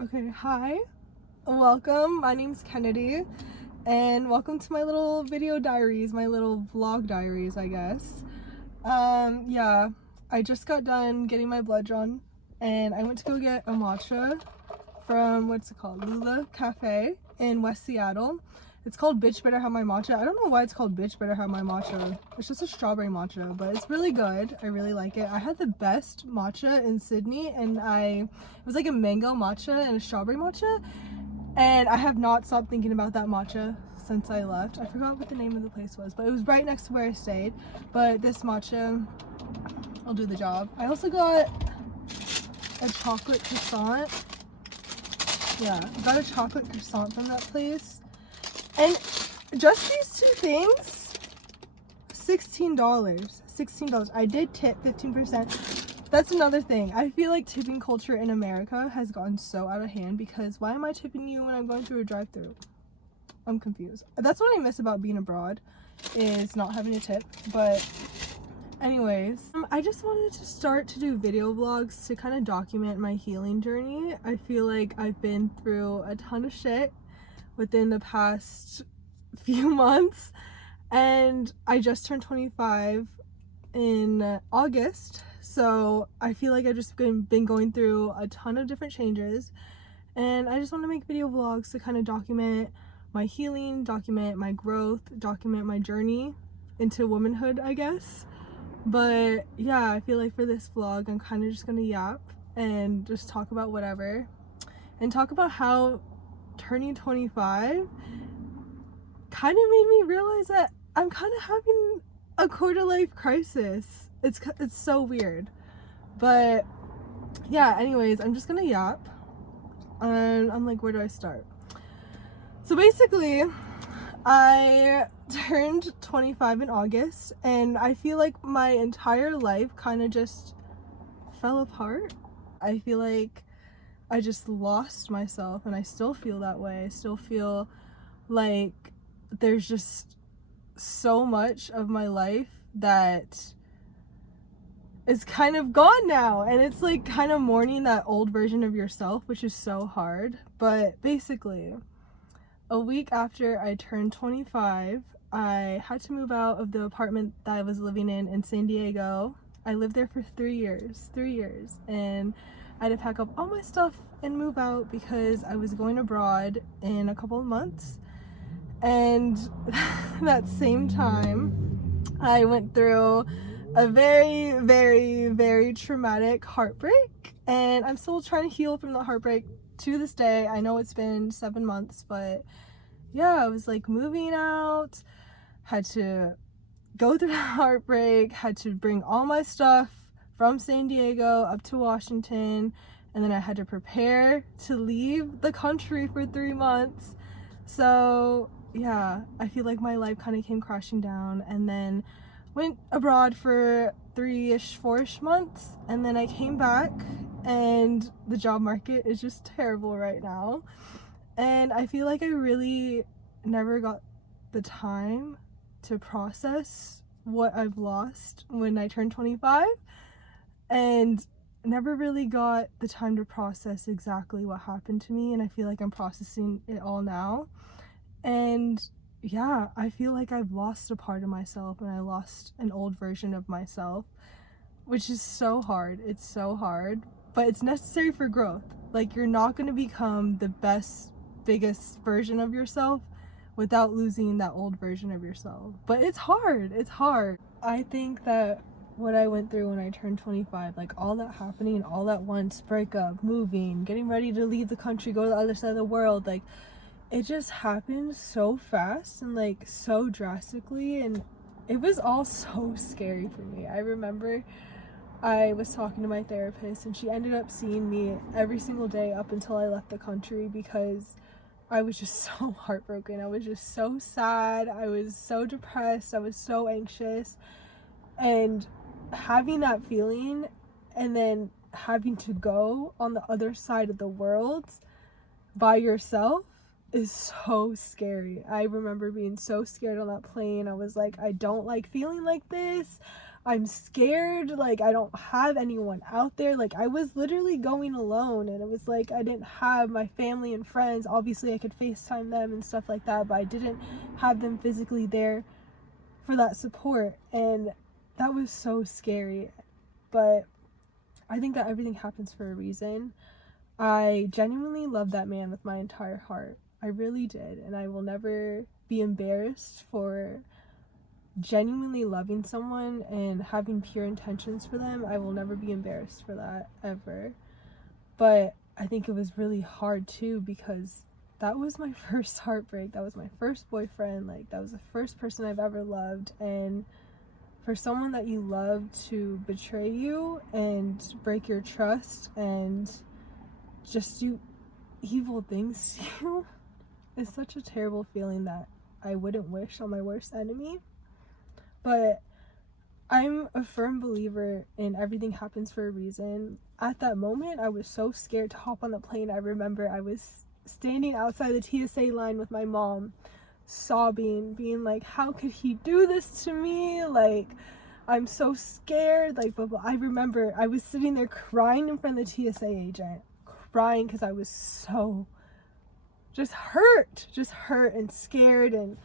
Okay, hi, welcome. My name's Kennedy, and welcome to my little video diaries, my little vlog diaries, I guess. Yeah, I just got done getting my blood drawn, and I went to go get a matcha from, what's it called, Lula Cafe in West Seattle. It's called Bitch Better Have My Matcha. I don't know why it's called Bitch Better Have My Matcha. It's just a strawberry matcha, but it's really good. I really like it. I had the best matcha in Sydney, and it was like a mango matcha and a strawberry matcha, and I have not stopped thinking about that matcha since I left. I forgot what the name of the place was, but it was right next to where I stayed. But this matcha will do the job. I also got a chocolate croissant. Yeah, I got a chocolate croissant from that place. And just these two things, $16. $16. I did tip 15%. That's another thing. I feel like tipping culture in America has gotten so out of hand, because why am I tipping you when I'm going through a drive-thru? I'm confused. That's what I miss about being abroad, is not having a tip. But anyways, I just wanted to start to do video vlogs to kind of document my healing journey. I feel like I've been through a ton of shit within the past few months, and I just turned 25 in August, so I feel like I've just been going through a ton of different changes, and I just want to make video vlogs to kind of document my healing, document my growth, document my journey into womanhood, I guess. But yeah, I feel like for this vlog I'm kind of just gonna yap and just talk about whatever, and talk about how turning 25 kind of made me realize that I'm kind of having a quarter life crisis. It's so weird. But yeah, anyways, I'm just gonna yap, and I'm like, where do I start? So basically, I turned 25 in August, and I feel like my entire life kind of just fell apart. I feel like I just lost myself, and I still feel that way. I still feel like there's just so much of my life that is kind of gone now, and it's like kind of mourning that old version of yourself, which is so hard. But basically, a week after I turned 25, I had to move out of the apartment that I was living in San Diego. I lived there for 3 years, and I had to pack up all my stuff and move out because I was going abroad in a couple of months. And that same time, I went through a very, very, very traumatic heartbreak, and I'm still trying to heal from the heartbreak to this day. I know it's been 7 months, but yeah, I was like moving out, had to go through the heartbreak, had to bring all my stuff from San Diego up to Washington, and then I had to prepare to leave the country for 3 months. So yeah, I feel like my life kind of came crashing down, and then went abroad for 3-ish, 4-ish months, and then I came back, and the job market is just terrible right now. And I feel like I really never got the time to process what I've lost when I turned 25, and never really got the time to process exactly what happened to me, and I feel like I'm processing it all now. And yeah, I feel like I've lost a part of myself, and I lost an old version of myself, which is so hard. It's so hard, but it's necessary for growth. Like, you're not going to become the best, biggest version of yourself without losing that old version of yourself. But it's hard. It's hard. I think that what I went through when I turned 25, like all that happening all at once, breakup, moving, getting ready to leave the country, go to the other side of the world, like it just happened so fast and like so drastically, and it was all so scary for me. I remember I was talking to my therapist, and she ended up seeing me every single day up until I left the country, because I was just so heartbroken. I was just so sad. I was so depressed. I was so anxious. And having that feeling, and then having to go on the other side of the world by yourself, is so scary. I remember being so scared on that plane. I was like, I don't like feeling like this. I'm scared, like I don't have anyone out there. Like I was literally going alone, and it was like I didn't have my family and friends. Obviously I could FaceTime them and stuff like that, but I didn't have them physically there for that support, and that was so scary. But I think that everything happens for a reason. I genuinely love that man with my entire heart. I really did, and I will never be embarrassed for genuinely loving someone and having pure intentions for them. I will never be embarrassed for that, ever. But I think it was really hard too, because that was my first heartbreak. That was my first boyfriend. Like, that was the first person I've ever loved, and for someone that you love to betray you and break your trust and just do evil things to you is such a terrible feeling that I wouldn't wish on my worst enemy. But I'm a firm believer in everything happens for a reason. At that moment, I was so scared to hop on the plane. I remember I was standing outside the TSA line with my mom, sobbing, being like, how could he do this to me? Like, I'm so scared. Like, blah, blah. I remember I was sitting there crying in front of the TSA agent, crying because I was so just hurt and scared and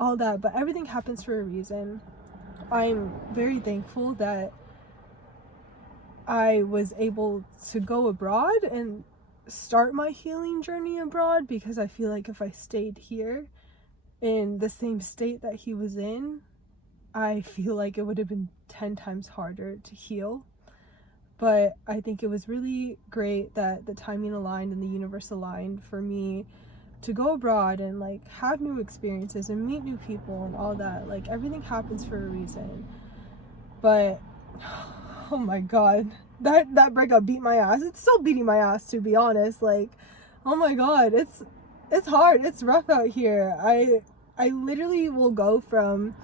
all that. But everything happens for a reason. I'm very thankful that I was able to go abroad and start my healing journey abroad, because I feel like if I stayed here in the same state that he was in, I feel like it would have been 10 times harder to heal. But I think it was really great that the timing aligned and the universe aligned for me to go abroad and like have new experiences and meet new people and all that. Like, everything happens for a reason. But oh my god, that breakup beat my ass. It's still beating my ass, to be honest. Like, oh my god, it's hard, it's rough out here. I literally will go from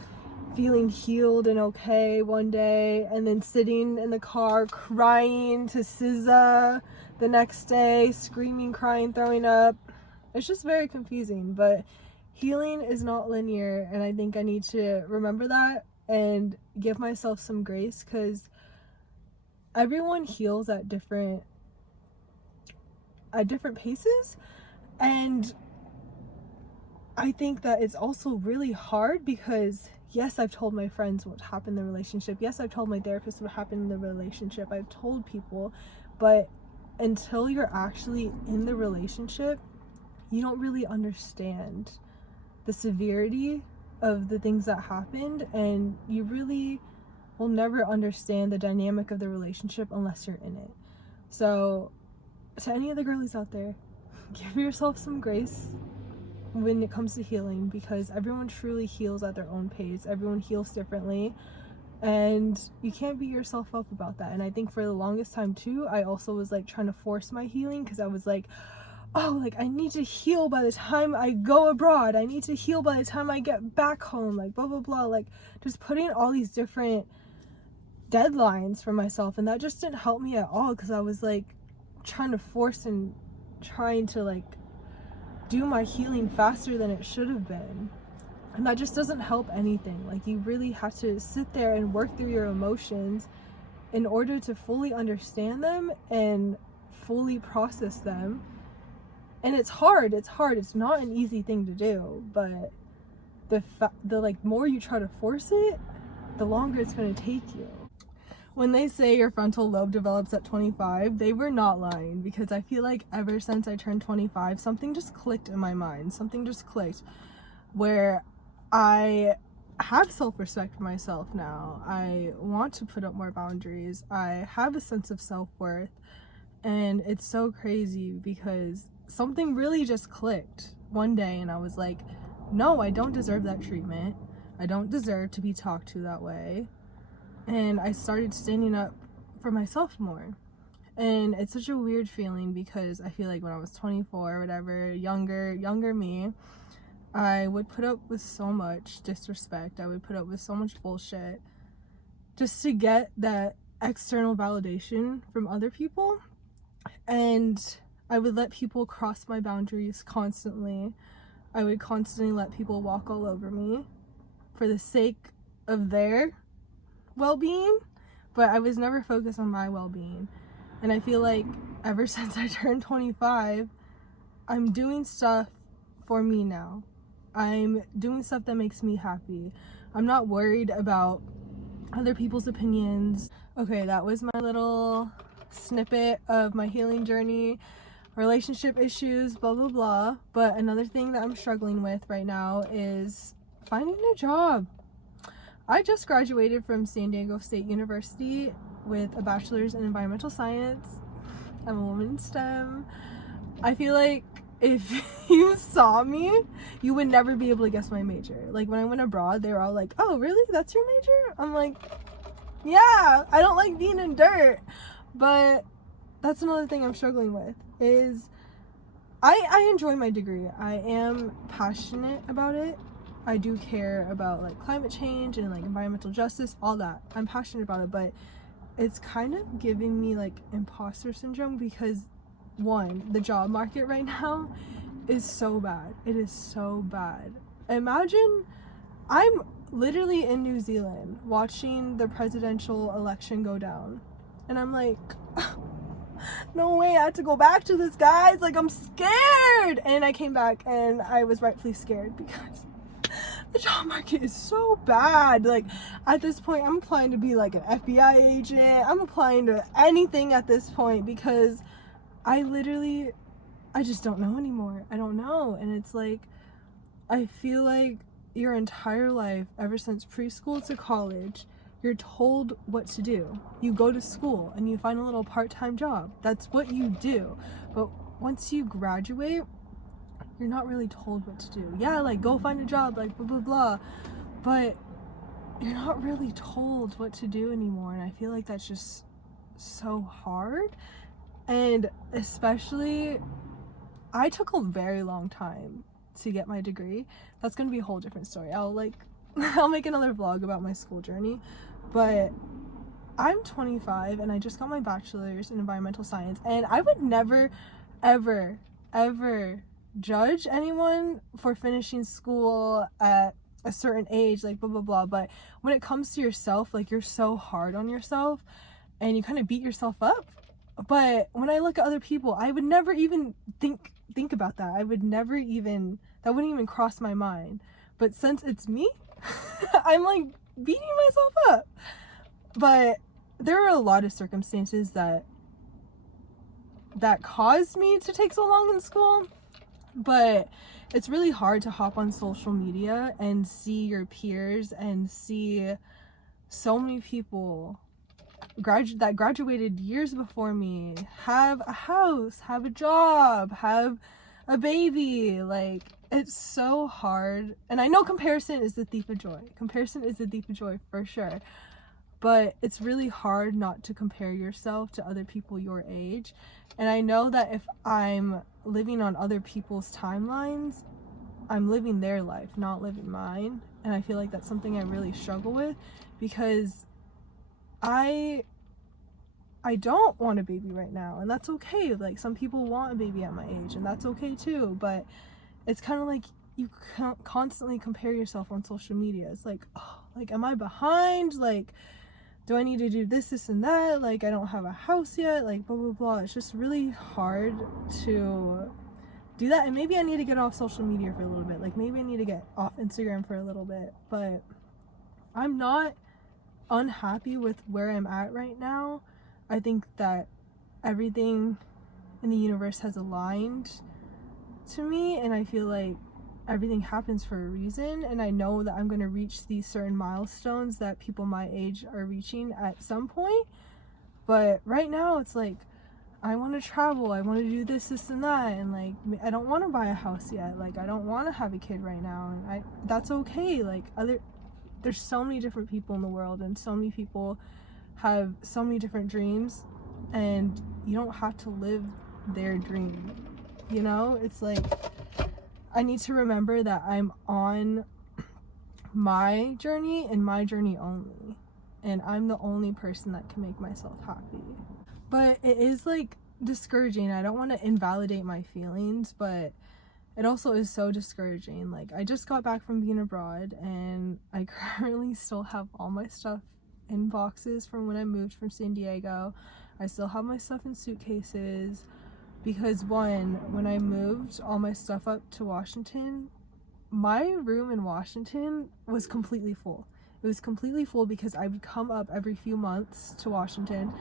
feeling healed and okay one day, and then sitting in the car crying to SZA the next day, screaming, crying, throwing up. It's just very confusing. But healing is not linear, and I think I need to remember that and give myself some grace, because everyone heals at different paces. And I think that it's also really hard because, yes, I've told my friends what happened in the relationship. Yes, I've told my therapist what happened in the relationship. I've told people, but until you're actually in the relationship, you don't really understand the severity of the things that happened, and you really will never understand the dynamic of the relationship unless you're in it. So to any of the girlies out there, give yourself some grace when it comes to healing, because everyone truly heals at their own pace. Everyone heals differently, and you can't beat yourself up about that. And I think for the longest time too, I also was like trying to force my healing, because I was like, oh, like I need to heal by the time I go abroad, I need to heal by the time I get back home, like blah blah blah, like just putting all these different deadlines for myself. And that just didn't help me at all, because I was like trying to force and trying to like do my healing faster than it should have been, and that just doesn't help anything. Like, you really have to sit there and work through your emotions in order to fully understand them and fully process them. And it's hard, it's not an easy thing to do, but the like more you try to force it, the longer it's going to take you. When they say your frontal lobe develops at 25, they were not lying, because I feel like ever since I turned 25, something just clicked in my mind. Something just clicked where I have self-respect for myself now. I want to put up more boundaries. I have a sense of self-worth, and it's so crazy because something really just clicked one day, and I was like, no, I don't deserve that treatment. I don't deserve to be talked to that way. And I started standing up for myself more. And it's such a weird feeling, because I feel like when I was 24 or whatever, younger me, I would put up with so much disrespect. I would put up with so much bullshit just to get that external validation from other people. And I would let people cross my boundaries constantly. I would constantly let people walk all over me for the sake of their well-being, but I was never focused on my well-being. And I feel like ever since I turned 25, I'm doing stuff for me now. I'm doing stuff that makes me happy. I'm not worried about other people's opinions. Okay, that was my little snippet of my healing journey, relationship issues, blah blah blah. But another thing that I'm struggling with right now is finding a job. I just graduated from San Diego State University with a bachelor's in environmental science. I'm a woman in STEM. I feel like if you saw me, you would never be able to guess my major. Like when I went abroad, they were all like, "Oh, really? That's your major?" I'm like, "Yeah, I don't like being in dirt." But that's another thing I'm struggling with is I enjoy my degree. I am passionate about it. I do care about like climate change and like environmental justice, all that. I'm passionate about it, but it's kind of giving me like imposter syndrome because one, the job market right now is so bad. It is so bad. Imagine I'm literally in New Zealand watching the presidential election go down, and I'm like, no way, I had to go back to this, guys. Like, I'm scared. And I came back and I was rightfully scared because the job market is so bad. Like, at this point, I'm applying to be like an FBI agent. I'm applying to anything at this point because I just don't know anymore. I don't know. And it's like, I feel like your entire life, ever since preschool to college, you're told what to do. You go to school and you find a little part-time job. That's what you do. But once you graduate, you're not really told what to do. Yeah, like go find a job, like blah blah blah. But you're not really told what to do anymore. And I feel like that's just so hard. And especially, I took a very long time to get my degree. That's gonna be a whole different story. I'll make another vlog about my school journey. But I'm 25 and I just got my bachelor's in environmental science, and I would never ever judge anyone for finishing school at a certain age, like blah blah blah. But when it comes to yourself, like, you're so hard on yourself and you kind of beat yourself up. But when I look at other people, I would never even think about that. That wouldn't even cross my mind. But since it's me, I'm like beating myself up. But there are a lot of circumstances that caused me to take so long in school. But it's really hard to hop on social media and see your peers and see so many people that graduated years before me have a house, have a job, have a baby. Like, it's so hard. And I know comparison is the thief of joy. Comparison is the thief of joy for sure. But it's really hard not to compare yourself to other people your age. And I know that if I'm living on other people's timelines, I'm living their life, not living mine. And I feel like that's something I really struggle with because I don't want a baby right now, and that's okay. Like, some people want a baby at my age, and that's okay too. But it's kind of like you constantly compare yourself on social media. It's like, oh, like, am I behind? Like, do I need to do this and that? Like, I don't have a house yet, like blah blah blah. It's just really hard to do that. And maybe I need to get off social media for a little bit. Like, maybe I need to get off Instagram for a little bit. But I'm not unhappy with where I'm at right now. I think that everything in the universe has aligned to me, and I feel like everything happens for a reason, and I know that I'm going to reach these certain milestones that people my age are reaching at some point. But right now it's like, I want to travel, I want to do this and that, and like, I don't want to buy a house yet. Like, I don't want to have a kid right now, and that's okay. Like, there's so many different people in the world, and so many people have so many different dreams, and you don't have to live their dream, you know? It's like, I need to remember that I'm on my journey and my journey only, and I'm the only person that can make myself happy. But it is like discouraging. I don't want to invalidate my feelings, but it also is so discouraging. Like, I just got back from being abroad, and I currently still have all my stuff in boxes from when I moved from San Diego. I still have my stuff in suitcases because when I moved all my stuff up to Washington, my room in Washington was completely full. It was completely full because I would come up every few months to Washington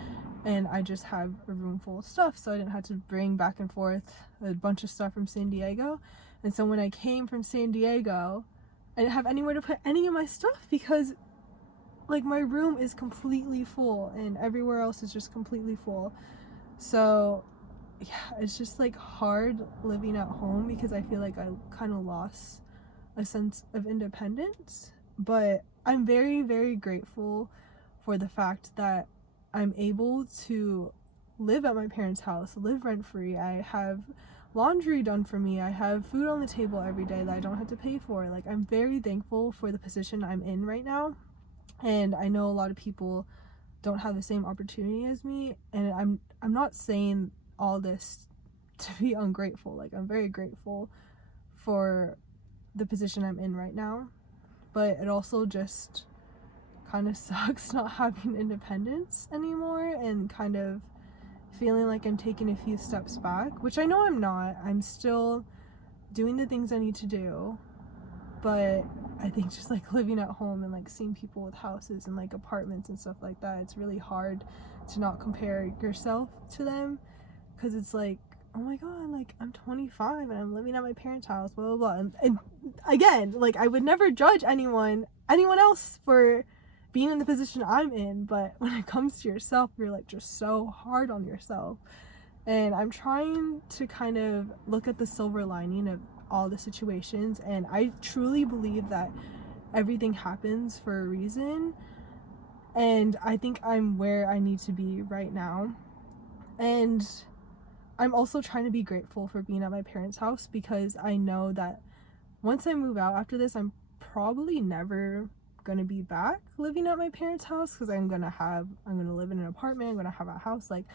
and I just have a room full of stuff, so I didn't have to bring back and forth a bunch of stuff from San Diego. And so when I came from San Diego, I didn't have anywhere to put any of my stuff because like my room is completely full and everywhere else is just completely full. So yeah, it's just like hard living at home because I feel like I kind of lost a sense of independence. But I'm very, very grateful for the fact that I'm able to live at my parents' house, live rent-free. I have laundry done for me. I have food on the table every day that I don't have to pay for. Like, I'm very thankful for the position I'm in right now. And I know a lot of people don't have the same opportunity as me. And I'm not saying all this to be ungrateful. Like, I'm very grateful for the position I'm in right now. But it also just kind of sucks not having independence anymore and kind of feeling like I'm taking a few steps back, which I know I'm not. I'm still doing the things I need to do, but I think just like living at home and like seeing people with houses and like apartments and stuff like that, it's really hard to not compare yourself to them, because it's like, oh my god, like I'm 25 and I'm living at my parents' house, blah blah blah. And again, like I would never judge anyone else for being in the position I'm in, but when it comes to yourself, you're like just so hard on yourself. And I'm trying to kind of look at the silver lining of all the situations, and I truly believe that everything happens for a reason, and I think I'm where I need to be right now. And I'm also trying to be grateful for being at my parents' house, because I know that once I move out after this, I'm probably never gonna be back living at my parents' house, because I'm gonna live in an apartment, I'm gonna have a house. Like,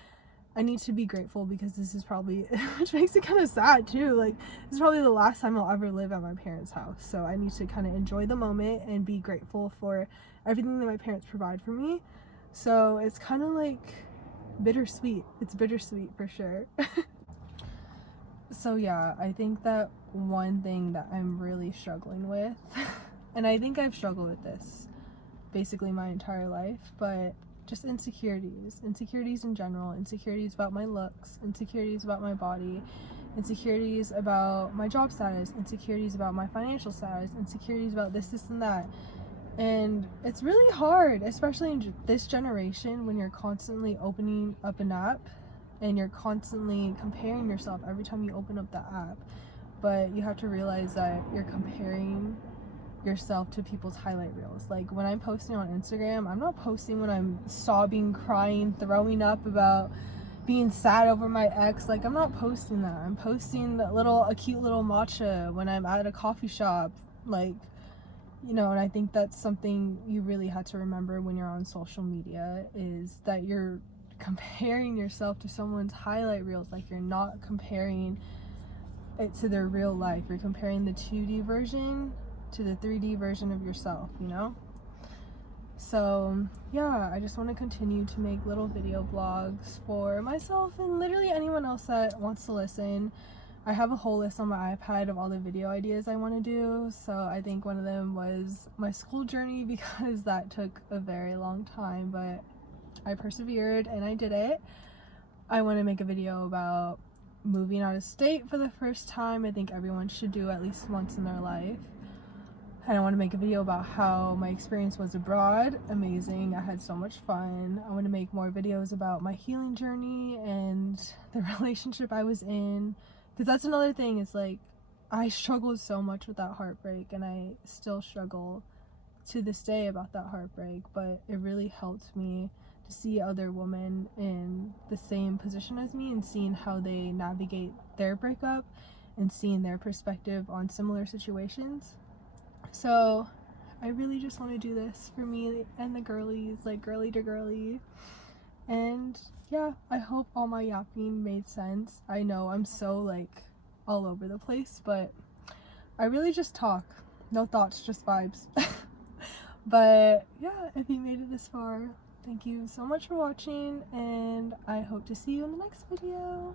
I need to be grateful, because this is probably which makes it kind of sad too, like this is probably the last time I'll ever live at my parents' house. So I need to kind of enjoy the moment and be grateful for everything that my parents provide for me. So it's kind of like bittersweet. It's bittersweet for sure. So yeah, I think that one thing that I'm really struggling with and I think I've struggled with this basically my entire life, but just insecurities in general, insecurities about my looks, insecurities about my body, insecurities about my job status, insecurities about my financial status, insecurities about this and that. And it's really hard, especially in this generation, when you're constantly opening up an app and you're constantly comparing yourself every time you open up the app. But you have to realize that you're comparing yourself to people's highlight reels. Like, when I'm posting on Instagram, I'm not posting when I'm sobbing, crying, throwing up about being sad over my ex. Like, I'm not posting that. I'm posting a cute little matcha when I'm at a coffee shop, like, you know. And I think that's something you really have to remember when you're on social media, is that you're comparing yourself to someone's highlight reels. Like, you're not comparing it to their real life. You're comparing the 2D version to the 3D version of yourself, you know? So yeah, I just want to continue to make little video vlogs for myself and literally anyone else that wants to listen. I have a whole list on my iPad of all the video ideas I want to do. So I think one of them was my school journey, because that took a very long time, but I persevered and I did it. I want to make a video about moving out of state for the first time. I think everyone should do at least once in their life. And I want to make a video about how my experience was abroad. Amazing. I had so much fun. I want to make more videos about my healing journey and the relationship I was in. Because that's another thing, is like, I struggled so much with that heartbreak, and I still struggle to this day about that heartbreak. But it really helped me to see other women in the same position as me and seeing how they navigate their breakup and seeing their perspective on similar situations. So I really just want to do this for me and the girlies, like girly to girly. And yeah, I hope all my yapping made sense. I know I'm so like all over the place, but I really just talk. No thoughts, just vibes. But yeah, if you made it this far, thank you so much for watching, and I hope to see you in the next video.